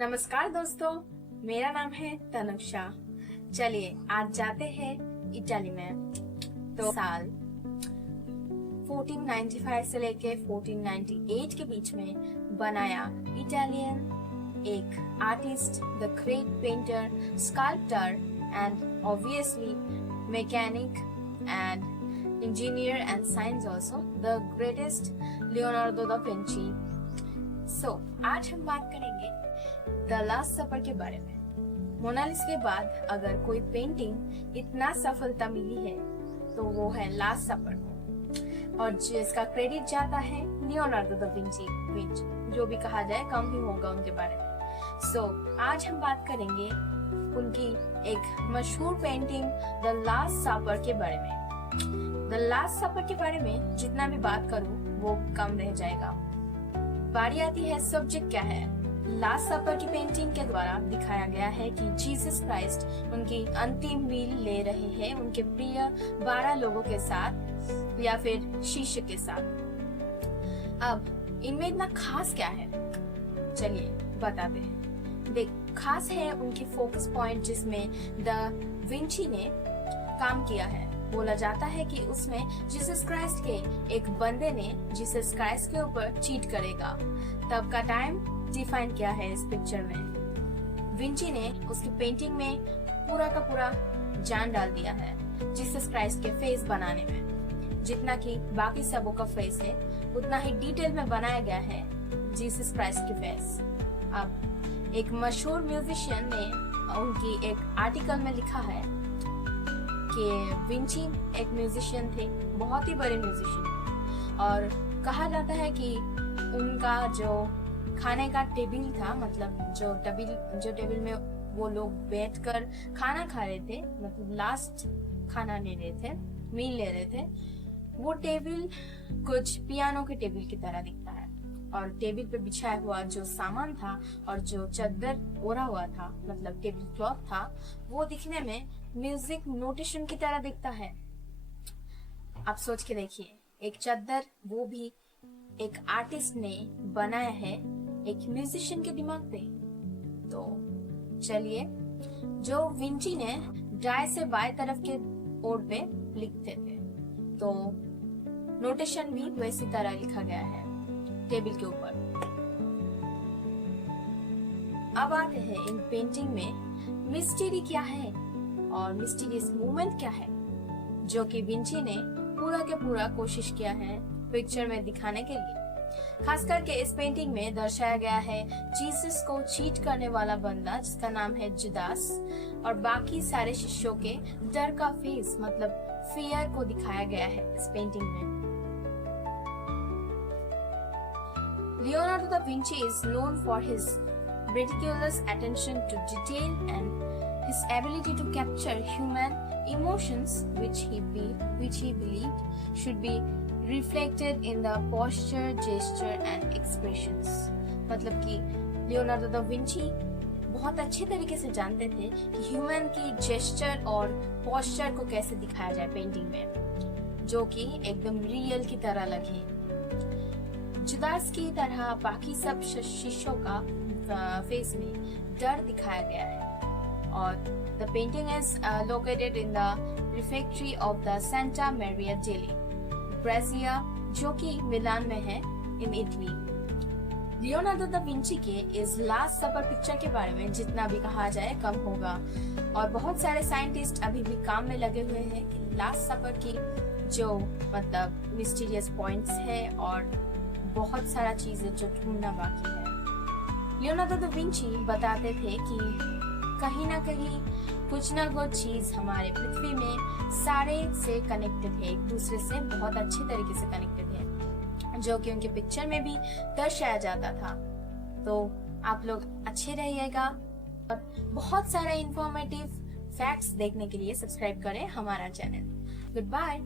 नमस्कार दोस्तों, मेरा नाम है तनुषा। चलिए आज जाते हैं इटाली में। तो साल 1495 से लेके 1498 के बीच में बनाया इटालियन एक artist, the great painter, sculptor and obviously mechanic and engineer and science also, the greatest Leonardo da Vinci. So आज हम बात करेंगे द लास्ट सपर के बारे में। मोनालिसा के बाद अगर कोई पेंटिंग इतना सफलता मिली है तो वो है लास्ट सपर को, और जिसका क्रेडिट जाता है लियोनार्डो दा विंची, जो भी कहा जाए कम ही होगा उनके बारे में। सो आज हम बात करेंगे उनकी एक मशहूर पेंटिंग द लास्ट सपर के बारे में। द लास्ट सपर के बारे में जितना भी बात करूं वो कम रह जाएगा। बारी आती है सब्जेक्ट क्या है। लास्ट सपर की पेंटिंग के द्वारा दिखाया गया है कि जीसस क्राइस्ट उनकी अंतिम मील ले रहे हैं उनके प्रिय 12 लोगों के साथ या फिर शिष्य के साथ। अब इनमें इतना खास क्या है, चलिए बताते हैं। देख, खास है उनकी फोकस पॉइंट जिसमें द विंची ने काम किया है। बोला जाता है कि उसमें जीसस क्राइस्ट के एक बंदे ने जीसस क्राइस्ट के ऊपर चीट करेगा। तब का टाइम डिफाइन किया है इस पिक्चर में। विंची ने उसकी पेंटिंग में पूरा का पूरा जान डाल दिया है जीसस क्राइस्ट के फेस बनाने में। जितना कि बाकी सबों का फेस है उतना ही डिटेल में बनाया गया है जीसस क्राइस्ट के फेस। अब एक मशहूर म्यूजिशियन ने उनकी एक आर्टिकल में लिखा है कि विंची एक म्यूजिशियन थे, बहुत ही बड़े म्यूजिशियन, और कहा जाता है कि उनका जो खाने का टेबल था, मतलब जो टेबल में वो लोग बैठकर खाना खा रहे थे, मतलब लास्ट खाना ले रहे थे, मील ले रहे थे, वो टेबल कुछ पियानो के टेबल की तरह दिखता है। और टेबल पे बिछाया हुआ जो सामान था और जो चादर ओढ़ा हुआ था, मतलब टेबल क्लॉथ था, वो दिखने में म्यूजिक नोटेशन की तरह दिखता है। आप सोच के देखिए, एक चादर वो भी एक आर्टिस्ट ने बनाया है एक म्यूजिशियन के दिमाग पे। तो चलिए, जो विंची ने दाएं से बाएं तरफ के ओर पे लिखते थे, तो नोटेशन भी वैसी तरह लिखा गया है टेबल के ऊपर। अब आते हैं इन पेंटिंग में मिस्ट्री क्या है और मिस्टीरियस मूवमेंट क्या है, जो कि विंची ने पूरा के पूरा कोशिश किया है पिक्चर में दिखाने के लिए। खास करके इस पेंटिंग में दर्शाया गया है जीसस को चीट करने वाला बंदा जिसका नाम है जुदास, और बाकी सारे शिष्यों के डर का फेस, मतलब फियर को दिखाया गया है इस पेंटिंग में। Leonardo da Vinci is known for his meticulous attention to detail and his ability to capture human emotions, which he believed should be reflected in the posture, gesture and expressions। मतलब कि Leonardo da Vinci बहुत अच्छे तरीके से जानते थे कि human की जेस्चर और पोस्चर को कैसे दिखाया जाए पेंटिंग में, जो कि एकदम रियल की तरह लगे। जुदास की तरह बाकी सब शिष्यों का फेस में डर दिखाया गया है। और the painting is located in the refectory of the Santa Maria delle Grazie, जो कि मिलान में है in Italy. Leonardo da Vinci के इस लास्ट सपर पिक्चर के बारे में जितना भी कहा जाए कम होगा, और बहुत सारे साइंटिस्ट अभी भी काम में लगे हुए हैं कि लास्ट सपर की जो मतलब मिस्टीरियस पॉइंट्स है और बहुत सारा चीजें जो ढूंढना बाकी है। लियोनार्डो दा विंची बताते थे कि कहीं ना कहीं कुछ ना कुछ चीज हमारे पृथ्वी में सारे से कनेक्टेड है, एक दूसरे से बहुत अच्छे तरीके से कनेक्टेड है, जो कि उनके पिक्चर में भी दर्शाया जाता था। तो आप लोग अच्छे रहिएगा और बहुत सारे इंफॉर्मेटिव फैक्ट्स देखने के लिए सब्सक्राइब करें हमारा चैनल। Good bye.